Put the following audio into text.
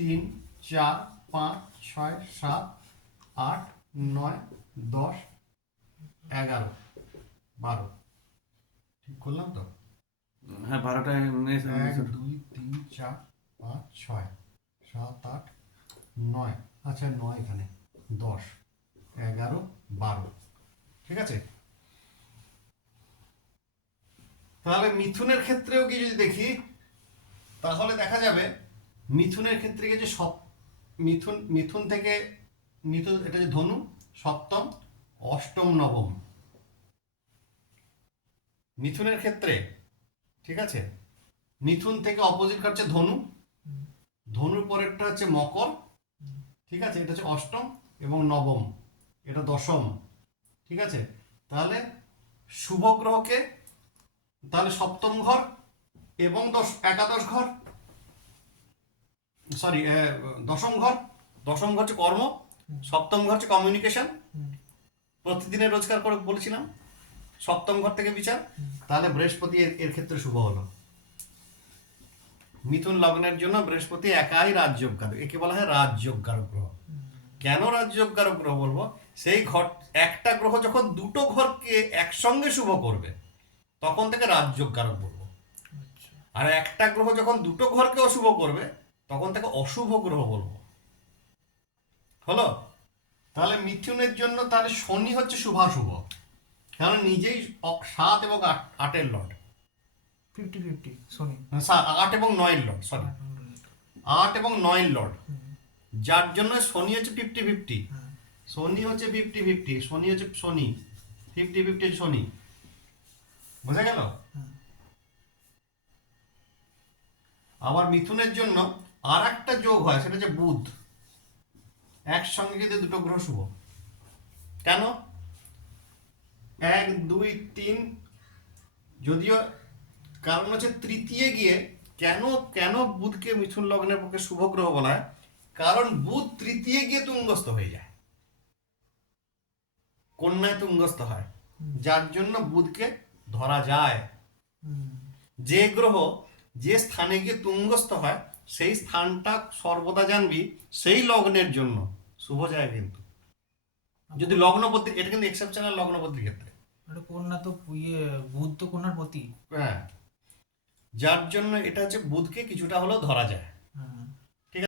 3 4 5 6 7 8 9 10 11 12 ঠিক করলাম তো? হ্যাঁ 12টা 1 2 3 4 5 6 7 8 9, আচ্ছা 9 এখানে 10 11 12, ঠিক আছে। তাহলে মিথুনের ক্ষেত্রেও কি যদি দেখি, তাহলে দেখা যাবে মিথুনের ক্ষেত্রে যে সব মিথুন মিথুন থেকে মিথুন, এটা যে ধনু, সপ্তম অষ্টম নবম মিথুনের ক্ষেত্রে, ঠিক আছে। মিথুন থেকে অপোজিট হচ্ছে ধনু, ধনুর পরেরটা হচ্ছে মকর, ঠিক আছে, এটা হচ্ছে অষ্টম, এবং নবম এটা দশম, ঠিক আছে। তাহলে শুভ গ্রহকে, তাহলে সপ্তম ঘর এবং একাদশ ঘর, সরি দশম ঘর, দশম ঘর হচ্ছে কর্ম, সপ্তম ঘর হচ্ছে কমিউনিকেশন, প্রতিদিনের রোজগার করে বলেছিলাম, সপ্তম ঘর থেকে বিচার। তাহলে বৃহস্পতি এর ক্ষেত্রে শুভ হলো। মিথুন লগ্নের জন্য বৃহস্পতি একাই রাজযোগকারক, একে বলা হয় রাজযোগকারক গ্রহ। কেন রাজযোগকারক গ্রহ বলবো? সেই ঘর, একটা গ্রহ যখন দুটো ঘরকে একসঙ্গে শুভ করবে তখন থেকে রাজযোগকারক বলবো। আর একটা গ্রহ যখন দুটো ঘরকে অশুভ করবে তখন থেকে অশুভ গ্রহ বলবো। হলো? তাহলে মিথুনের জন্য তাহলে শনি হচ্ছে শুভাশুভ, কারণ নিজেই 7 এবং 8-এর লর্ড, 50-50 শনি 8 এবং 9-এর লর্ড, সরি 8 এবং 9-এর লর্ড, যার জন্য শনি হচ্ছে 50-50, শনি হচ্ছে 50-50, শনি হচ্ছে শনি 50-50 শনি, বোঝা গেল? আবার মিথুনের জন্য আর একটা যোগ হয়, সেটা হচ্ছে বুধ, একসঙ্গে কিন্তু দুটো গ্রহ শুভ। কেন? 1 2 3, যদিও কারণ হচ্ছে তৃতীয় গিয়ে কেন কেন বুধকে মিথুন লগ্নের পক্ষে শুভ গ্রহ বলা হয়, কারণ বুধ তৃতীয় গিয়ে তুঙ্গস্থ হয়ে যায়, কন্যায় তুঙ্গস্থ হয়, যার জন্য বুধকে ধরা যায়। যে গ্রহ যে স্থানে গিয়ে তুঙ্গস্থ হয় সেই স্থানটা সর্বদা জানবি সেই লগ্নের জন্য শুভ যায়। কিন্তু যদি লগ্নপতি, এটা কিন্তু এক্সেপশনাল লগ্নপতির ক্ষেত্রে, এটা কন্যা তো বুধ তো কন্যার প্রতি। হ্যাঁ, যার জন্য এটা হচ্ছে বুধকে কিছুটা হলেও ধরা যায়।